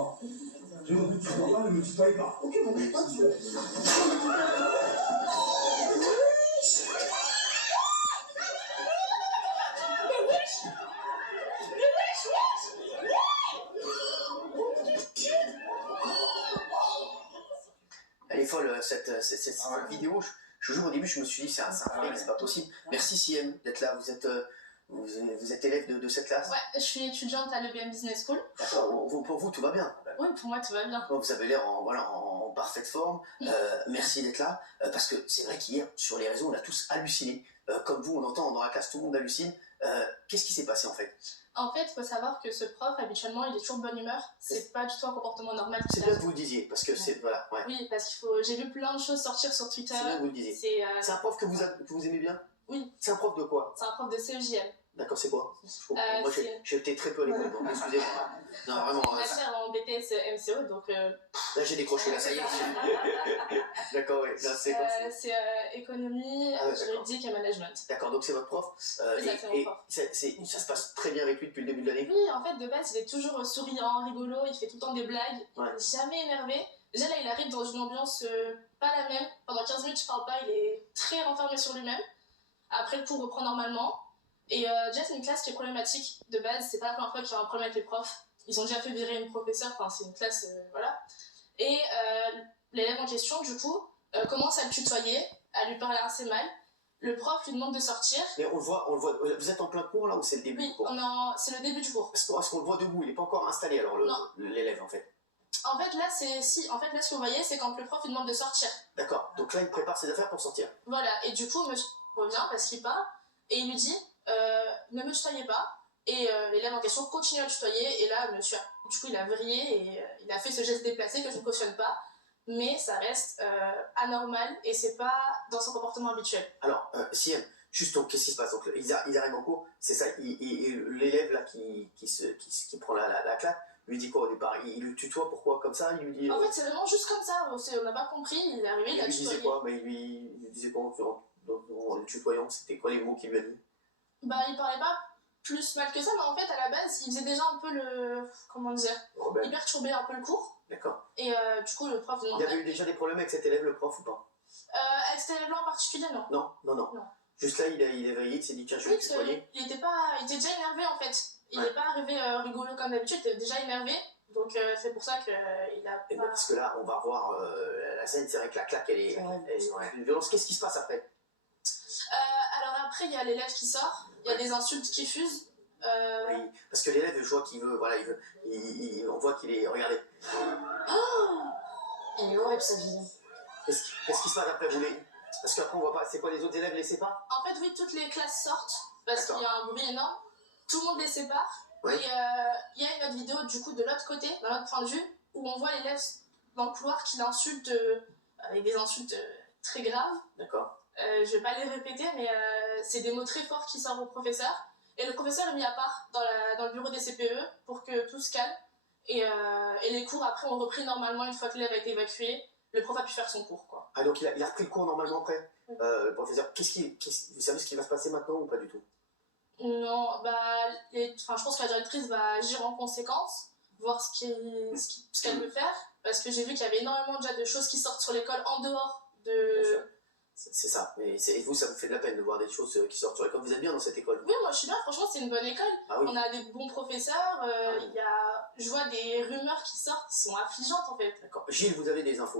pas. J'ai compris que tu ne pas, ne me tutoie pas. Ok, bon, pas de Elle est folle cette vidéo. Je jure, au début, je me suis dit, c'est un fake, c'est pas possible. Merci CM d'être là. Vous êtes élève de cette classe? Ouais, je suis étudiante à l'EBM Business School. D'accord, pour vous, tout va bien? Oui, pour moi, tout va bien. Vous avez l'air en parfaite forme. Merci d'être là. Parce que c'est vrai qu'hier, sur les réseaux, on a tous halluciné. Comme vous, on entend dans la classe, tout le monde hallucine. Qu'est-ce qui s'est passé en fait? En fait, il faut savoir que ce prof, habituellement, il est toujours de bonne humeur. C'est pas du tout un comportement normal. C'est bien que vous le disiez, parce que c'est... Voilà, ouais. Oui, parce j'ai vu plein de choses sortir sur Twitter. C'est bien que vous le disiez. C'est un prof que vous aimez bien? Oui. C'est un prof de quoi? C'est un prof de CEJM. D'accord, c'est quoi? Moi, j'ai été très peu à l'école, donc excusez-moi. Non, vraiment. Ma sœur en BTS MCO, donc... Là, j'ai décroché, là, ça y est. D'accord, oui. C'est quoi? C'est économie, juridique et management. D'accord, donc c'est votre prof. Exactement, prof. Ça se passe très bien avec lui depuis le début de l'année? Oui, en fait, de base, il est toujours souriant, rigolo, il fait tout le temps des blagues, ouais. Jamais énervé. Déjà, là, il arrive dans une ambiance pas la même. Pendant 15 minutes, je parle pas, il est très renfermé sur lui-même. Après, le cours reprend normalement. Et déjà, c'est une classe qui est problématique de base. C'est pas la première fois qu'il y a un problème avec les profs. Ils ont déjà fait virer une professeure, enfin, c'est une classe, voilà. Et l'élève en question, du coup, commence à le tutoyer, à lui parler assez mal. Le prof lui demande de sortir. Mais on le voit, vous êtes en plein cours là ou c'est le début? Oui, c'est le début du cours. Parce qu'on le voit debout, il n'est pas encore installé alors l'élève en fait. En fait, là, ce que vous voyez, c'est quand le prof lui demande de sortir. D'accord, donc là, il prépare ses affaires pour sortir. Voilà, et du coup, monsieur revient parce qu'il part, et il lui dit, ne me tutoyez pas. Et l'élève en question continue à le tutoyer, et là, monsieur, du coup, il a vrillé, et il a fait ce geste déplacé que je ne cautionne pas, mais ça reste anormal, et c'est pas dans son comportement habituel. Alors, Siem, juste donc, qu'est-ce qui se passe? Donc, ils arrivent en cours, c'est ça, l'élève là qui prend la claque, lui dit quoi au départ? Il lui tutoie, pourquoi? Comme ça, il lui dit... En fait, c'est vraiment juste comme ça, on n'a pas compris, il est arrivé, il a tutoyé. Il lui disait quoi? Mais il lui disait quoi en le tutoyant? C'était quoi les mots qu'il lui a dit? Bah, il parlait pas plus mal que ça, mais en fait, à la base, il faisait déjà un peu comment dire, il perturbait un peu le cours. D'accord. Et du coup, le prof... Il y avait eu déjà des problèmes avec cet élève, le prof, ou pas? Avec cet élève-là en particulier, non. Non. Juste là, il est réveillé, il s'est dit, tiens, je vais le tutoyer. Il était déjà énervé, en fait. Il n'est pas arrivé rigolo comme d'habitude, il était déjà énervé. Donc c'est pour ça qu'il a pas... Parce que là, on va voir la scène, c'est vrai que la claque, elle est une violence. Qu'est-ce qui se passe après? Alors après, il y a l'élève qui sort, il y a des insultes qui fusent. Oui, parce que l'élève, je vois qu'il veut, voilà, on voit qu'il est, regardez. Oh, il est horrible sa vie. Qu'est-ce qui se passe après, parce qu'après on voit pas, c'est quoi, les autres élèves les séparent? En fait, oui, toutes les classes sortent, parce qu'il y a un bruit énorme, tout le monde les sépare. Oui. Et il y a une autre vidéo, du coup, de l'autre côté, d'un autre point de vue, où on voit l'élève dans le couloir qui l'insulte avec des insultes très graves. D'accord. Je vais pas les répéter, mais c'est des mots très forts qui sortent au professeur. Et le professeur est mis à part dans le bureau des CPE pour que tout se calme. Et les cours, après, ont repris normalement une fois que l'élève a été évacué. Le prof a pu faire son cours, quoi. Ah, donc il a repris le cours normalement après? Le professeur, vous savez ce qui va se passer maintenant ou pas du tout? Non, je pense que la directrice va agir en conséquence, voir ce qu'elle veut faire. Parce que j'ai vu qu'il y avait énormément déjà de choses qui sortent sur l'école en dehors de... C'est ça, et vous, ça vous fait de la peine de voir des choses qui sortent sur l'école. Vous êtes bien dans cette école? Oui, moi je suis bien, franchement c'est une bonne école. Ah, oui. On a des bons professeurs, je vois des rumeurs qui sortent qui sont affligeantes en fait. D'accord. Gilles, vous avez des infos?